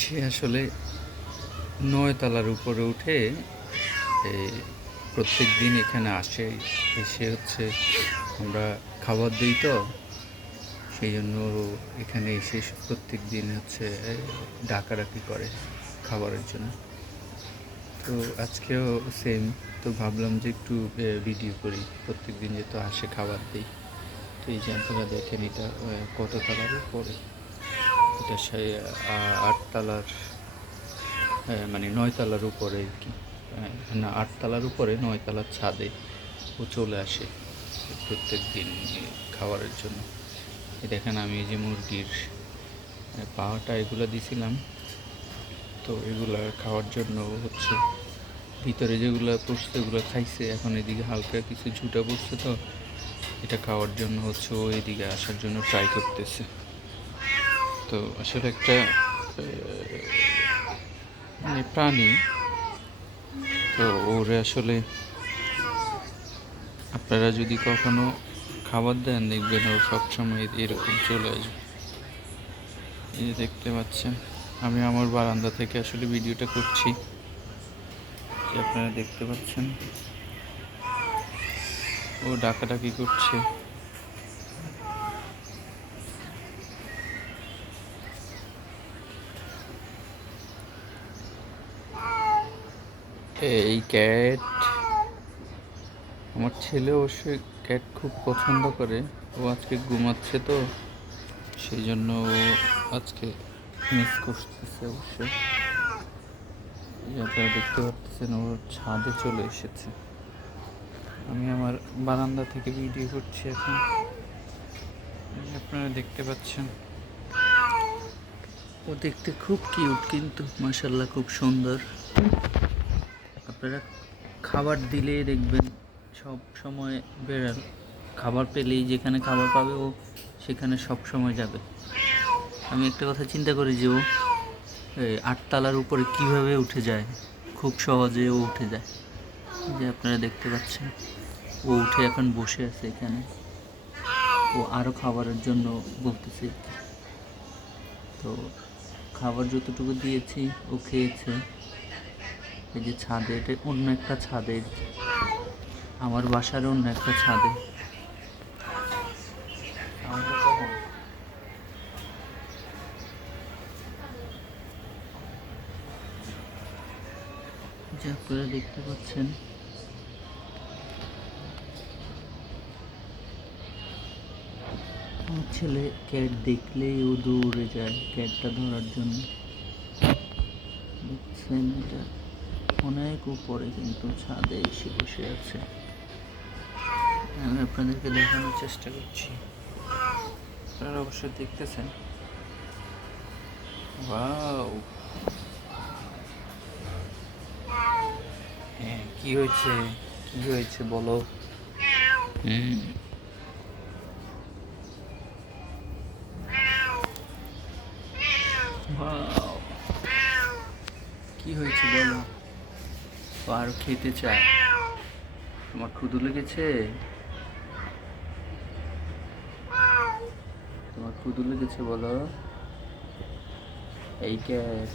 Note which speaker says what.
Speaker 1: সে আসলে নয় তলার উপরে উঠে এই প্রত্যেক দিন এখানে আসে। এসে হচ্ছে আমরা খাবার দিই তো, সেই জন্য এখানে এসে প্রত্যেক দিন হচ্ছে ডাকাডাকি করে খাবারের জন্য। তো আজকেও সেম তো ভাবলাম যে একটু ভিডিও করি। প্রত্যেক দিন যেহেতু আসে খাবার দিই, তো এই যে আপনারা দেখেন এটা কত তলার উপরে। এটা সেই আটতলার মানে নয়তলার উপরে আর কি। না, আটতলার উপরে, নয়তলার ছাদে ও চলে আসে প্রত্যেক দিন খাবারের জন্য। দেখেন আমি যে মুরগির পাওয়াটা এগুলো দিছিলাম। তো এগুলা খাওয়ার জন্য হচ্ছে ভিতরে যেগুলো পড়ছে ওগুলো খাইছে। এখন এদিকে হালকা কিছু ঝুটা পড়ছে তো, এটা খাওয়ার জন্য হচ্ছে ও এদিকে আসার জন্য ট্রাই করতেছে। তো আসলে একটা মানে প্রাণী। তো ওরে আসলে আপনারা যদি কখনো খাবার দেন, দেখবেন ও সবসময় এরকম চলে আসবে। এই যে দেখতে পাচ্ছেন, আমি আমার বারান্দা থেকে আসলে ভিডিওটা করছি। আপনারা দেখতে পাচ্ছেন, ও ডাকাডাকি করছে। এই ক্যাট, আমার ছেলে অবশ্যই ক্যাট খুব পছন্দ করে। ও আজকে ঘুমাচ্ছে তো, সেই জন্য ও আজকে মিস করতেছে অবশ্যই। আপনারা দেখতে পাচ্ছেন ওর ছাদে চলে এসেছে। আমি আমার বারান্দা থেকে ভিডিও করছি এখন। আপনারা দেখতে পাচ্ছেন। ও দেখতে খুব কিউট কিন্তু মাসাল্লাহ খুব সুন্দর। আপনারা খাবার দিলেই দেখবেন সব সময় বেড়াল। খাবার পেলেই যেখানে খাবার পাবে ও সেখানে সব সময় যাবে। আমি একটা কথা চিন্তা করি যে ও আটতলার উপরে কীভাবে উঠে যায়? খুব সহজে ও উঠে যায়। যে আপনারা দেখতে পাচ্ছেন, ও উঠে এখন বসে আছে এখানে। ও আরও খাবারের জন্য বলতেছে। তো খাবার যতটুকু দিয়েছি ও খেয়েছে। এই যে ছাদে, এটা অন্য একটা ছাদে। আমার বাসার অন্য একটা ছাদে। আপনারা দেখতে পাচ্ছেন। আমার ছেলে ক্যাট দেখলেই ও দৌড়ে যায়, ক্যাটটা ধরার জন্য। দেখছেন এটা? অনেক উপরে কিন্তু ছাদে এসে বসে আছে। আমি আপনাদেরকে দেখানোর চেষ্টা করছি। আপনারা অবশ্যই দেখতেছেন। ওয়াও। হ্যাঁ কি হয়েছে? কি হয়েছে বলো? হুম. কি হয়েছে বলো? ও আরও খেতে চায়। তোমার ক্ষুদু লেগেছে? তোমার ক্ষুদু লেগেছে বলো? এই ক্যাট